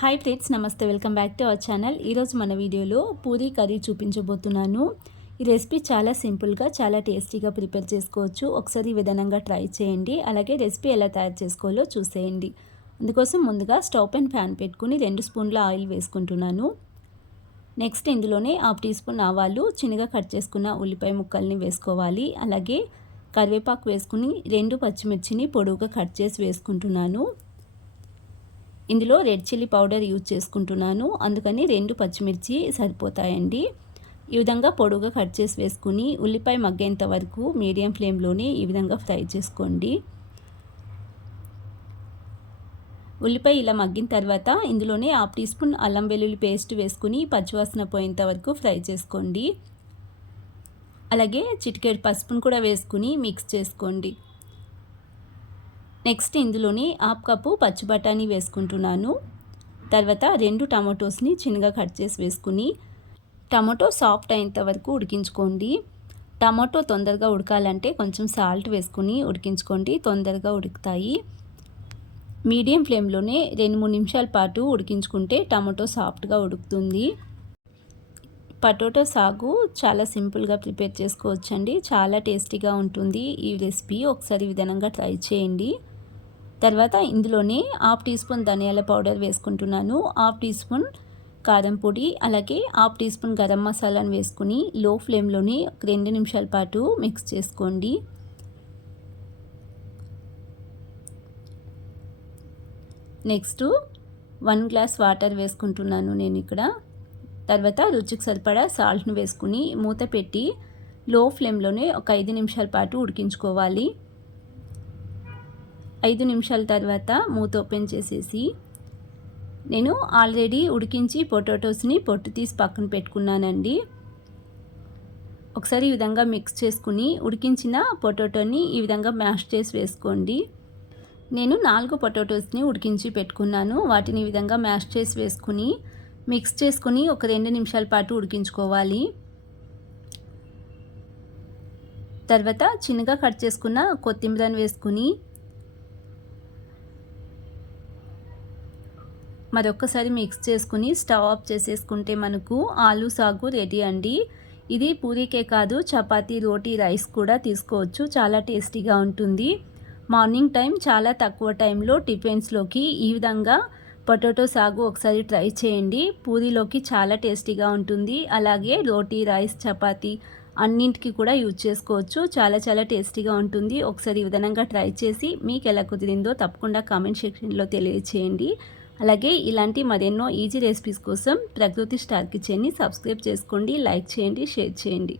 Hi friends నమస్తే. Welcome back to our channel ఈరోజు మన వీడియోలో పూరీ కర్రీ చూపించబోతున్నాను. ఈ రెసిపీ చాలా సింపుల్గా చాలా టేస్టీగా ప్రిపేర్ చేసుకోవచ్చు. ఒకసారి ఈ విధానంగా ట్రై చేయండి. అలాగే రెసిపీ ఎలా తయారు చేసుకోవాలో చూసేయండి. అందుకోసం ముందుగా స్టవ్ అండ్ ఫ్యాన్ పెట్టుకుని రెండు స్పూన్ల ఆయిల్ వేసుకుంటున్నాను. నెక్స్ట్ ఇందులోనే హాఫ్ టీ స్పూన్ ఆవాలు చిన్నగా కట్ చేసుకున్న ఉల్లిపాయ ముక్కల్ని వేసుకోవాలి. అలాగే కరివేపాకు వేసుకుని రెండు పచ్చిమిర్చిని పొడవుగా కట్ చేసి వేసుకుంటున్నాను. ఇందులో రెడ్ చిల్లీ పౌడర్ యూజ్ చేసుకుంటున్నాను. అందుకని రెండు పచ్చిమిర్చి సరిపోతాయండి. ఈ విధంగా పొడుగా కట్ చేసి వేసుకుని ఉల్లిపాయ మగ్గేంత వరకు మీడియం ఫ్లేమ్లోనే ఈ విధంగా ఫ్రై చేసుకోండి. ఉల్లిపాయ ఇలా మగ్గిన తర్వాత ఇందులోనే హాఫ్ టీ స్పూన్ అల్లం వెల్లుల్లి పేస్ట్ వేసుకుని పచ్చివాసన పోయేంత వరకు ఫ్రై చేసుకోండి. అలాగే చిటికెడు పసుపును కూడా వేసుకుని మిక్స్ చేసుకోండి. నెక్స్ట్ ఇందులోని హాఫ్ కప్పు పచ్చి బఠానీ వేసుకుంటున్నాను. తర్వాత రెండు టమాటోస్ని చిన్నగా కట్ చేసి వేసుకుని టమాటో సాఫ్ట్ అయ్యేంత వరకు ఉడికించుకోండి. టమాటో తొందరగా ఉడకాలంటే కొంచెం సాల్ట్ వేసుకుని ఉడికించుకోండి తొందరగా ఉడుకుతాయి. మీడియం ఫ్లేమ్లోనే రెండు మూడు నిమిషాల పాటు ఉడికించుకుంటే టమాటో సాఫ్ట్గా ఉడుకుతుంది. పటోటో సాగు చాలా సింపుల్గా ప్రిపేర్ చేసుకోవచ్చండి చాలా టేస్టీగా ఉంటుంది ఈ రెసిపీ. ఒకసారి విధానంగా ట్రై చేయండి. తర్వాత ఇందులోనే హాఫ్ టీ స్పూన్ ధనియాల పౌడర్ వేసుకుంటున్నాను. హాఫ్ టీ స్పూన్ కారం పొడి అలాగే హాఫ్ టీ స్పూన్ గరం మసాలాను వేసుకుని లో ఫ్లేమ్లోనే ఒక రెండు నిమిషాల పాటు మిక్స్ చేసుకోండి. నెక్స్ట్ వన్ గ్లాస్ వాటర్ వేసుకుంటున్నాను నేను ఇక్కడ. తర్వాత రుచికి సరిపడా సాల్ట్ను వేసుకుని మూత పెట్టి లో ఫ్లేమ్లోనే ఒక ఐదు నిమిషాల పాటు ఉడికించుకోవాలి. ఐదు నిమిషాల తర్వాత మూత ఓపెన్ చేసేసి నేను ఆల్రెడీ ఉడికించి పొటాటోస్ని పొట్టు తీసి పక్కన పెట్టుకున్నానండి. ఒకసారి ఈ విధంగా మిక్స్ చేసుకుని ఉడికించిన పొటాటోని ఈ విధంగా మ్యాష్ చేసి వేసుకోండి. నేను నాలుగు పొటాటోస్ని ఉడికించి పెట్టుకున్నాను. వాటిని ఈ విధంగా మ్యాష్ చేసి వేసుకుని మిక్స్ చేసుకుని ఒక రెండు నిమిషాల పాటు ఉడికించుకోవాలి. తర్వాత చిన్నగా కట్ చేసుకున్న కొత్తిమీరని వేసుకుని మరొకసారి మిక్స్ చేసుకుని స్టవ్ ఆఫ్ చేసేసుకుంటే మనకు ఆలు సాగు రెడీ అండి. ఇది పూరీకే కాదు చపాతీ రోటీ రైస్ కూడా తీసుకోవచ్చు. చాలా టేస్టీగా ఉంటుంది. మార్నింగ్ టైం చాలా తక్కువ టైంలో టిఫిన్స్లోకి ఈ విధంగా పొటాటో సాగు ఒకసారి ట్రై చేయండి. పూరీలోకి చాలా టేస్టీగా ఉంటుంది. అలాగే రోటీ రైస్ చపాతీ అన్నింటికి కూడా యూజ్ చేసుకోవచ్చు. చాలా చాలా టేస్టీగా ఉంటుంది. ఒకసారి ఈ విధంగా ట్రై చేసి మీకు ఎలా కుదిరిందో తప్పకుండా కామెంట్ సెక్షన్లో తెలియచేయండి. అలాగే ఇలాంటి మరెన్నో ఈజీ రెసిపీస్ కోసం ప్రకృతి స్టార్ కిచెన్ని సబ్స్క్రైబ్ చేసుకోండి లైక్ చేయండి షేర్ చేయండి.